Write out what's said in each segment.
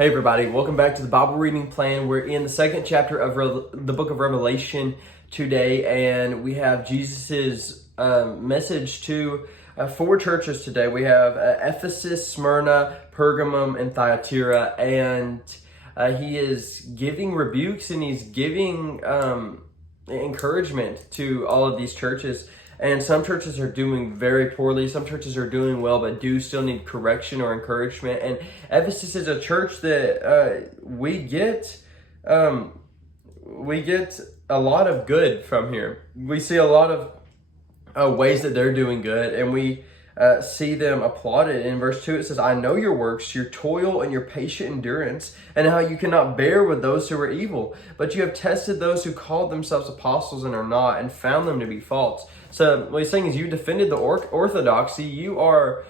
Hey everybody, welcome back to the Bible reading plan. We're in the second chapter of the book of Revelation today, and we have Jesus's message to four churches today. We have Ephesus, Smyrna, Pergamum, and Thyatira, and he is giving rebukes and he's giving encouragement to all of these churches. And some churches are doing very poorly. Some churches are doing well, but do still need correction or encouragement. And Ephesus is a church that we get a lot of good from here. We see a lot of ways that they're doing good, and we see them applauded. In verse 2, it says, "I know your works, your toil and your patient endurance, and how you cannot bear with those who are evil. But you have tested those who called themselves apostles and are not, and found them to be false." So what he's saying is you defended the orthodoxy, you are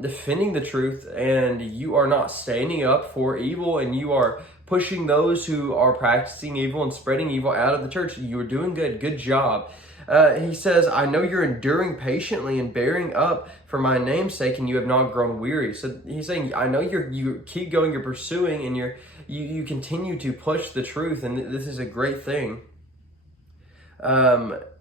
defending the truth, and you are not standing up for evil, and you are pushing those who are practicing evil and spreading evil out of the church. You are doing good job. He says, "I know you're enduring patiently and bearing up for my name's sake, and you have not grown weary." So he's saying, I know you keep going, you're pursuing, and you continue to push the truth, and this is a great thing.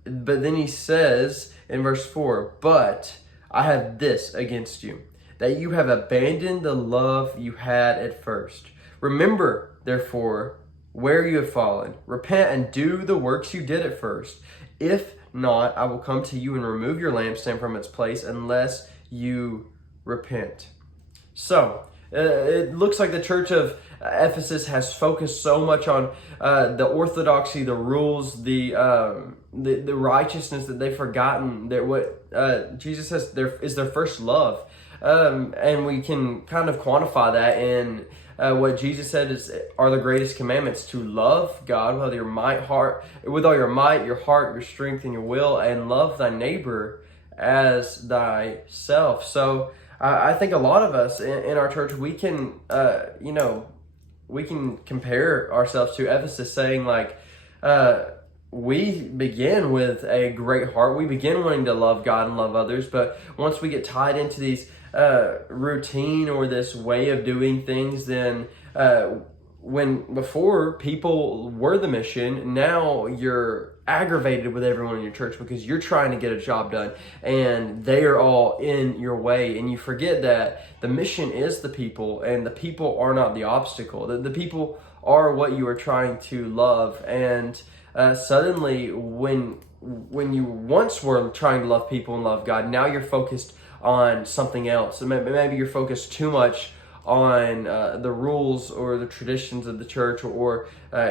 But then he says in verse 4, "But I have this against you, that you have abandoned the love you had at first. Remember, therefore, where you have fallen. Repent and do the works you did at first. If not, I will come to you and remove your lampstand from its place unless you repent." So, it looks like the church of Ephesus has focused so much on the orthodoxy, the rules, the righteousness, that they've forgotten that what Jesus says is their first love. And we can kind of quantify that in what Jesus said are the greatest commandments: to love God with all your might, your heart, your strength, and your will, and love thy neighbor as thyself. So I think a lot of us in our church, we can, we can compare ourselves to Ephesus, saying like, we begin with a great heart. We begin wanting to love God and love others, but once we get tied into these routine or this way of doing things, then when before people were the mission, now you're aggravated with everyone in your church because you're trying to get a job done and they are all in your way, and you forget that the mission is the people and the people are not the obstacle. The people are what you are trying to love, and suddenly when you once were trying to love people and love God, now you're focused on something else. So maybe you're focused too much on the rules or the traditions of the church, or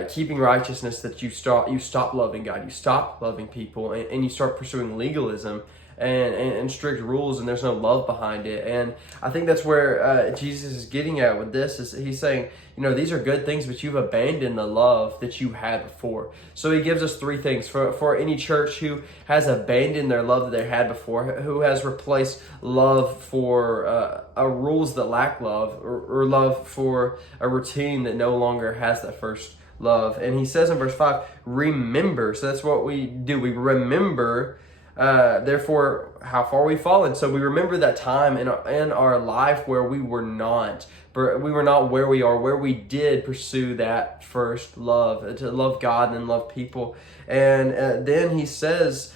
keeping righteousness, that you stop loving God, you stop loving people, and you start pursuing legalism and strict rules, and there's no love behind it. And I think that's where Jesus is getting at with this. Is he's saying, these are good things, but you've abandoned the love that you had before. So he gives us three things for any church who has abandoned their love that they had before, who has replaced love for rules that lack love, or love for a routine that no longer has that first love. And he says in verse 5, remember. So that's what we do. We remember, therefore, how far we've fallen. So we remember that time in our life where we were not where we are, where we did pursue that first love, to love God and love people. And then he says,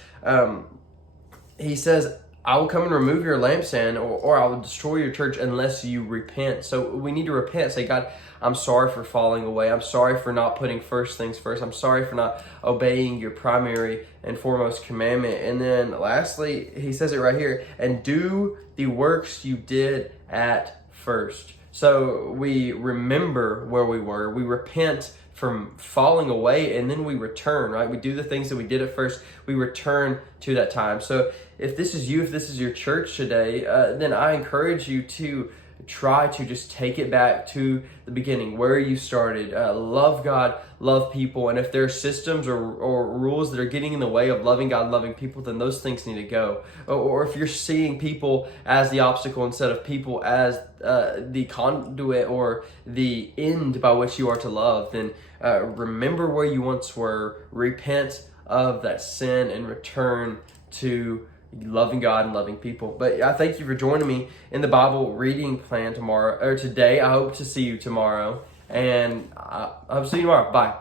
"I will come and remove your lampstand, or I will destroy your church unless you repent." So we need to repent. Say, "God, I'm sorry for falling away. I'm sorry for not putting first things first. I'm sorry for not obeying your primary and foremost commandment." And then lastly, he says it right here, "and do the works you did at first." So we remember where we were. We repent from falling away, and then we return, right? We do the things that we did at first. We return to that time. So if this is you, if this is your church today, then I encourage you to try to just take it back to the beginning, where you started. Love God, love people. And if there are systems or rules that are getting in the way of loving God, loving people, then those things need to go. Or if you're seeing people as the obstacle instead of people as the conduit or the end by which you are to love, then remember where you once were, repent of that sin, and return to loving God and loving people. But I thank you for joining me in the Bible reading plan today. I hope to see you tomorrow, and I'll see you tomorrow. Bye.